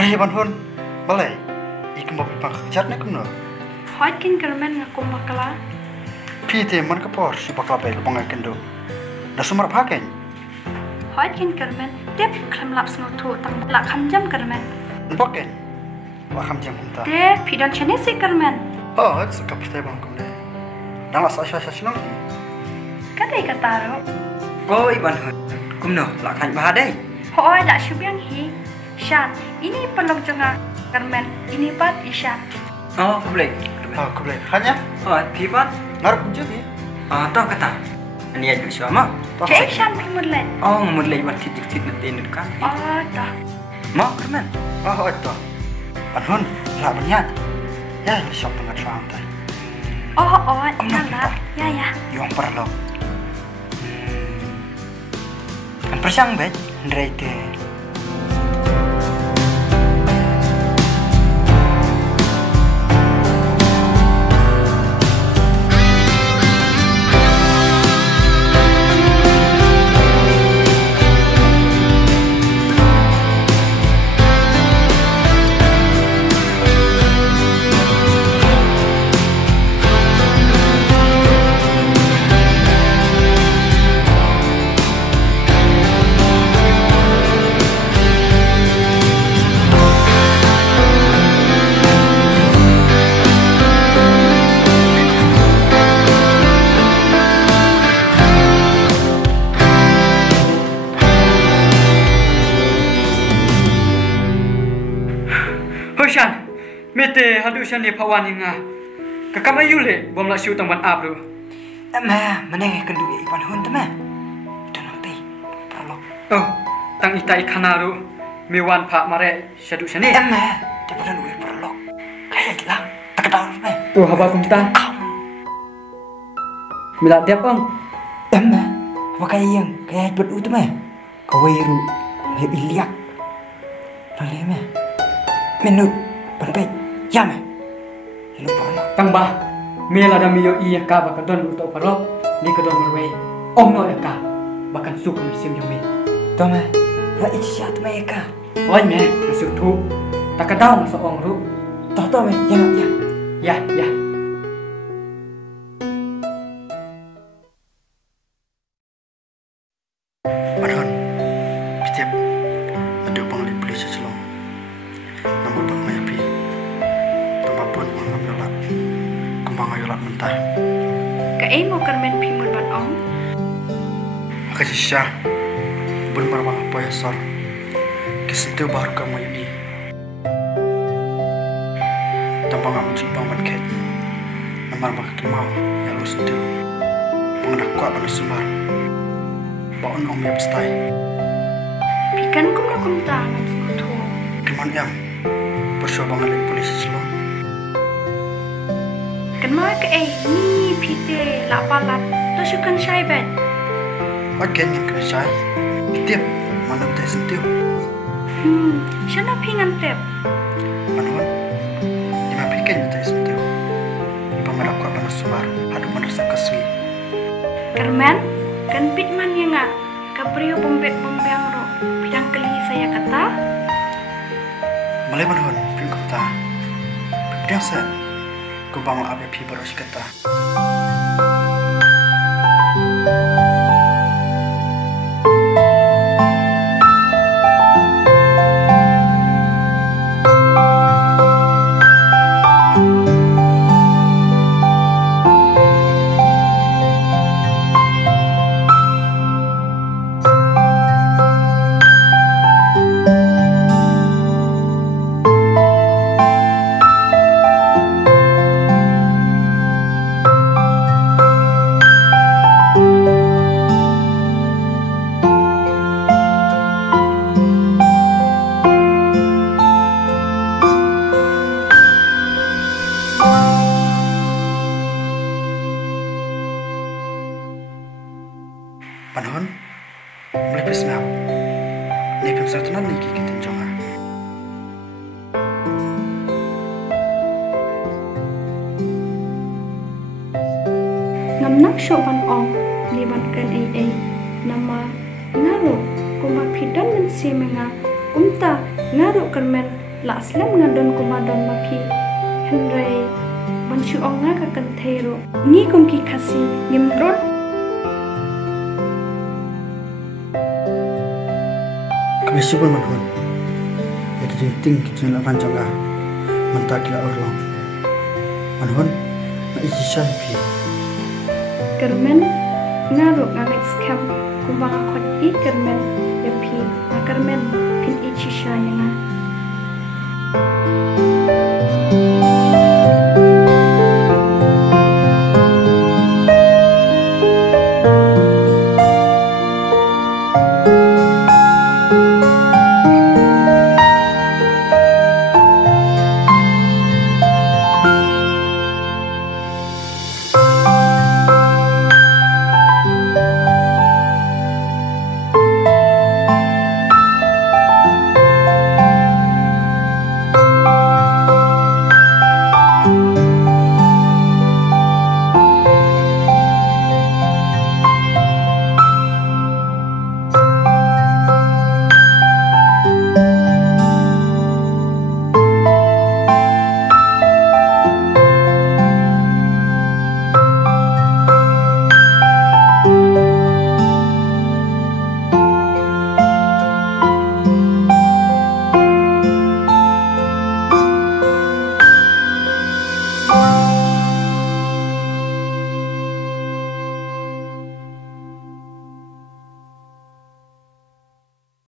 Pareban hon, balai. Ikan babi pangkat nak kuno. Hot kin kermen ngakum makala. Pite man kapor si bakla bay bangai kendo. Dah sumar pakai. Hot kin kermen tep klam lap snow tu tang lak ham jam kermen. Pakai. Wah ham jam kita. Tep pidan chene si kermen. Oh, itu kapite bang kumde. Dah las asas senang. Kadai kataro. Oh, iban hon. Kumno, lak han bahadai. Hoi lak syubyang hi. Shan, ini pelok jonga kermen. Ini pat ishan. Oh, kublai. Oh, kumde. Hanya. Oh, kibat. Ngarap jadi. Toh kata. Ini aja siapa? Cek shan pimudlet. Oh, mulai iban titik nanti kan. Oh, dah. Mau kermen. Oh, itu. Anhon, lah banyak. Ya, siapa tengah terang tadi. Oh, nala. Ya. Yang perlu. Kan persang bet, nrete. Hoshan, mete hadu shan ni pawan inga. Kakam ayu le bom la siu tang ban abru. Meneng kendu iban hon tama. Itu nanti perlu. Oh, tang itai kanaru miwan pak mare shadu shani. Dia bukan duit perlu. Kayak gila, tak tahu me. Oh, haba kumtan. Milat dia pang. Apa kayak kayak beru tu me. Kawairu, me iliak. Lalu me. Minut, berbaik, ya me. Lupa lo. Tang bah, mela dah miyo iya ka bakan don untuk perlo, ni kedon berway. Om no eka, bahkan suku sim jome. Tome, la isyat me eka. Oi me, masuk tu. Tak kadang seorang ru. Toh me, ya. Ya. Anhon, setiap ada pangli polis selong. Namun tak menyapi. Tempat pun mengambilat. Kembang ayolat mentah. Kae mo kermen pimud ban om. Makasih syah. Bun marwang apa ya sor. Kesitu baru kamu ini. Tanpa kamu jumpa manket. Namar bakal mau ya lu sentuh. Mengenak kuat pada sumar. Baon om ya bestai. Pikan kum na kum tangan snow tu. Keman yang persoalan oleh polisi selong. Kenma kae ni pite lapalap. Tu syukan syai bet. Wagen yang kena syai. Setiap mana kita sentuh. Shana pingan tep. Anhon, lima piken kita sentuh. Iba merap kuat pada sumar. Hadu madrasah keswi. Kermen, kan pitman yang nga. Kapriyo bombek bombeang ro. Pidang kali saya kata. Malay manhon, piu kata. Biasa, kubang abe pi baru si kata. Panhon, mulai pesnap. Ni pemsatuan ni kita tinjonga. Ngamnak syoban om. Liban kan nama ngaru. Kuma pidan men si menga. Kumta ngaru kermen la aslam ngadon kumadon mapi henry banchu onga ka kantero ni kum ki khasi ngimron Kamisipun manhun. Jadi ting kita nak panjangga. Mentak kila orlong. Manhun na isi syafi. Carmen ngaru ngalik scam kumbang akot I Carmen ya pi na Carmen